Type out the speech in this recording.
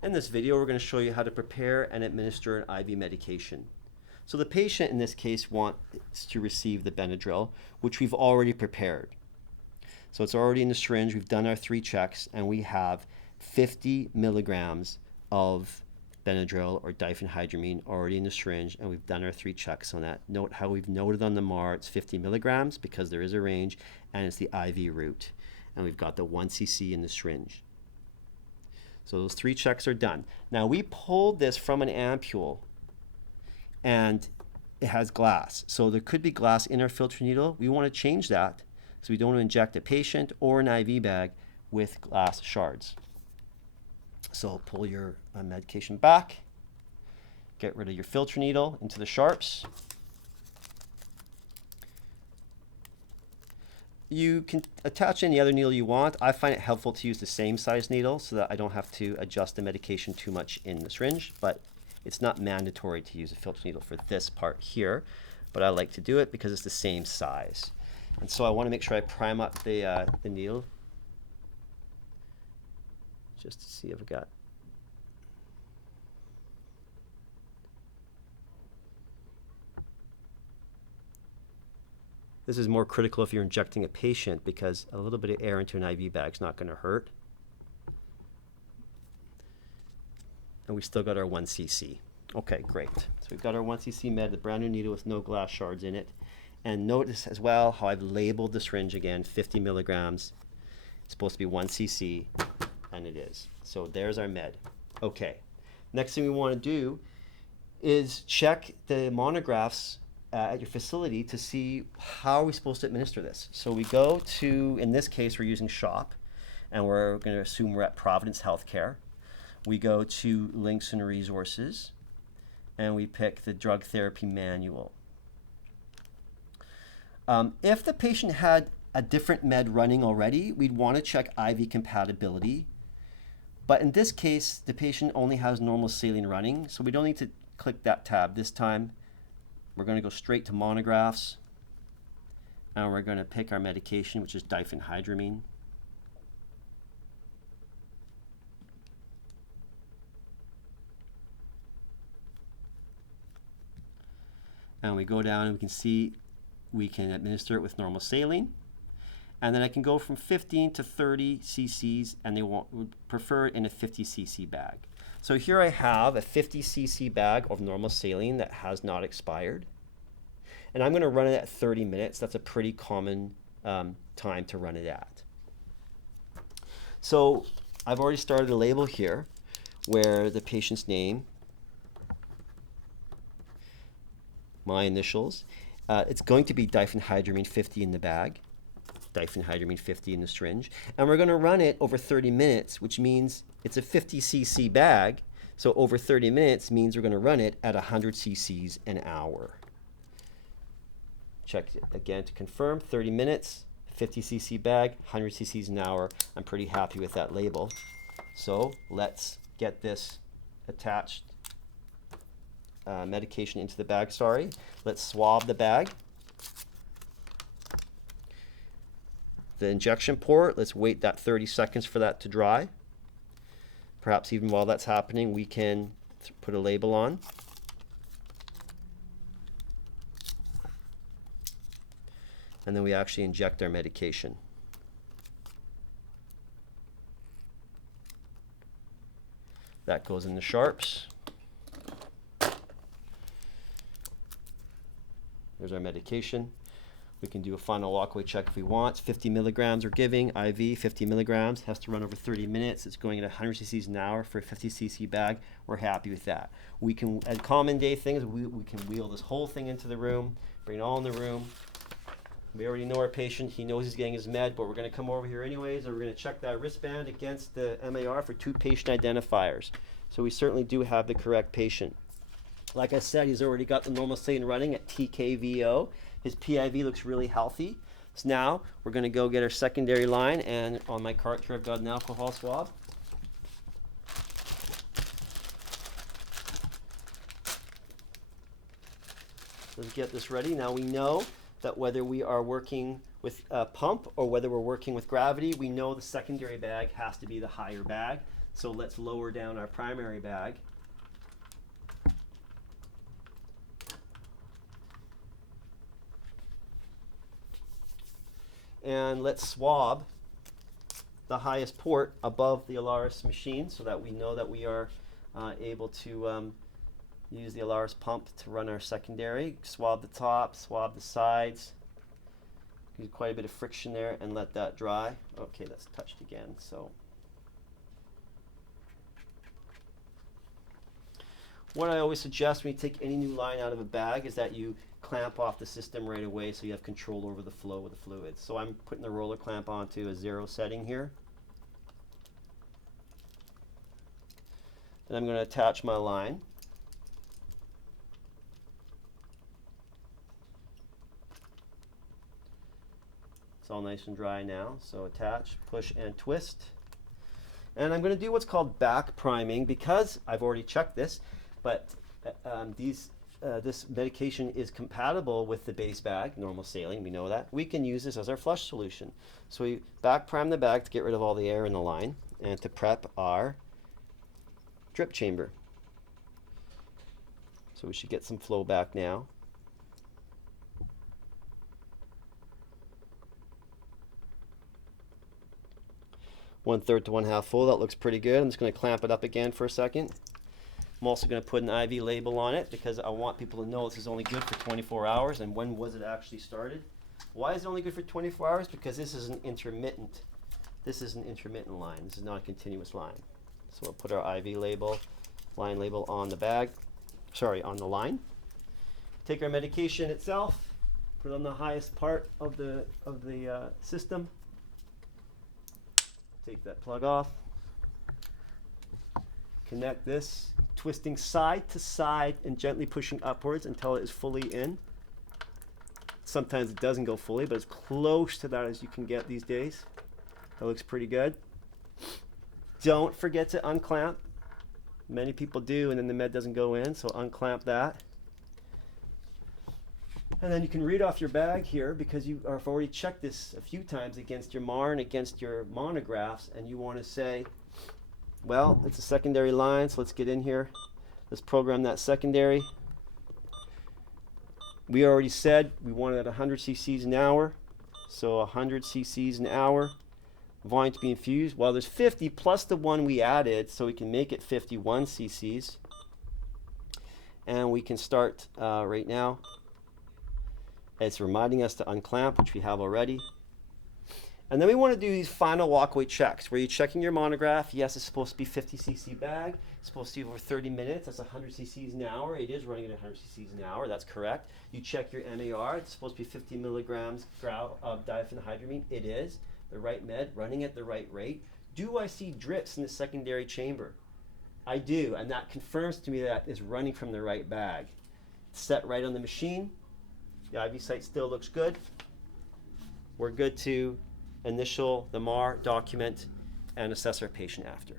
In this video, we're going to show you how to prepare and administer an IV medication. So the patient in this case wants to receive the Benadryl, which we've already prepared. So it's already in the syringe. We've done our 3 checks, and we have 50 milligrams of Benadryl or diphenhydramine already in the syringe, and we've done our 3 checks on that. Note how we've noted on the MAR it's 50 milligrams because there is a range, and it's the IV route. And we've got the 1 cc in the syringe. So those 3 checks are done. Now we pulled this from an ampule, and it has glass. So there could be glass in our filter needle. We want to change that so we don't want to inject a patient or an IV bag with glass shards. So pull your medication back, get rid of your filter needle into the sharps. You can attach any other needle you want. I find it helpful to use the same size needle so that I don't have to adjust the medication too much in the syringe, but it's not mandatory to use a filter needle for this part here, but I like to do it because it's the same size. And so I want to make sure I prime up the needle just to see if I've got. This is more critical if you're injecting a patient because a little bit of air into an IV bag is not going to hurt. And we still got our 1 cc. Okay, great. So we've got our 1 cc med, the brand new needle with no glass shards in it. And notice as well how I've labeled the syringe again, 50 milligrams. It's supposed to be 1 cc, and it is. So there's our med. Okay. Next thing we want to do is check the monographs at your facility to see how are we supposed to administer this. So we go to, in this case, we're using SHOP, and we're going to assume we're at Providence Healthcare. We go to Links and Resources, and we pick the Drug Therapy Manual. If the patient had a different med running already, we'd want to check IV compatibility. But in this case, the patient only has normal saline running, so we don't need to click that tab this time. We're going to go straight to monographs, and we're going to pick our medication, which is diphenhydramine. And we go down and we can see we can administer it with normal saline. And then I can go from 15 to 30 cc's, and they would prefer it in a 50 cc bag. So here I have a 50 cc bag of normal saline that has not expired. And I'm going to run it at 30 minutes. That's a pretty common time to run it at. So I've already started a label here where the patient's name, my initials, it's going to be diphenhydramine 50 in the bag, diphenhydramine 50 in the syringe, and we're going to run it over 30 minutes, which means it's a 50 cc bag, so over 30 minutes means we're going to run it at 100 cc's an hour. Check it again to confirm, 30 minutes, 50 cc bag, 100 cc's an hour. I'm pretty happy with that label. So let's get this attached medication into the bag, Let's swab the bag. The injection port, let's wait that 30 seconds for that to dry. Perhaps even while that's happening, we can put a label on. And then we actually inject our medication. That goes in the sharps. There's our medication. We can do a final walkaway check if we want. 50 milligrams we're giving, IV, 50 milligrams. Has to run over 30 minutes. It's going at 100 cc's an hour for a 50 cc bag. We're happy with that. We can, as common day things, we can wheel this whole thing into the room, bring it all in the room. We already know our patient. He knows he's getting his med, but we're going to come over here anyways, and we're going to check that wristband against the MAR for 2 patient identifiers. So we certainly do have the correct patient. Like I said, he's already got the normal saline running at TKVO. His PIV looks really healthy. So now we're going to go get our secondary line, and on my cart here I've got an alcohol swab. Let's get this ready. Now we know that whether we are working with a pump or whether we're working with gravity, we know the secondary bag has to be the higher bag. So let's lower down our primary bag. And let's swab the highest port above the Alaris machine so that we know that we are able to use the Alaris pump to run our secondary. Swab the top, swab the sides. Use quite a bit of friction there and let that dry. Okay, that's touched again. So what I always suggest when you take any new line out of a bag is that you clamp off the system right away so you have control over the flow of the fluids. So I'm putting the roller clamp onto a 0 setting here. And I'm going to attach my line. It's all nice and dry now. So attach, push, and twist. And I'm going to do what's called back priming because I've already checked this, but this medication is compatible with the base bag, normal saline, we know that. We can use this as our flush solution. So we back prime the bag to get rid of all the air in the line and to prep our drip chamber. So we should get some flow back now. One-third to one-half full, that looks pretty good. I'm just going to clamp it up again for a second. I'm also going to put an IV label on it because I want people to know this is only good for 24 hours. And when was it actually started? Why is it only good for 24 hours? Because this is an intermittent. This is an intermittent line. This is not a continuous line. So we'll put our IV label, line label on the bag. Sorry, on the line. Take our medication itself, put it on the highest part of the system. Take that plug off. Connect this, twisting side to side and gently pushing upwards until it is fully in. Sometimes it doesn't go fully, but as close to that as you can get these days. That looks pretty good. Don't forget to unclamp. Many people do, and then the med doesn't go in, so unclamp that. And then you can read off your bag here because you have already checked this a few times against your MAR and against your monographs, and you want to say, well, it's a secondary line, so let's get in here. Let's program that secondary. We already said we wanted 100 cc's an hour, so 100 cc's an hour. Volume to be infused. Well, there's 50 plus the one we added, so we can make it 51 cc's. And we can start right now. It's reminding us to unclamp, which we have already. And then we want to do these final walkaway checks where you're checking your monograph. Yes, it's supposed to be 50 cc bag. It's supposed to be over 30 minutes. That's 100 cc's an hour. It is running at 100 cc's an hour. That's correct. You check your MAR. It's supposed to be 50 milligrams of diphenhydramine. It is. The right med, running at the right rate. Do I see drips in the secondary chamber? I do, and that confirms to me that it's running from the right bag. It's set right on the machine. The IV site still looks good. We're good to initial the MAR, document, and assess our patient after.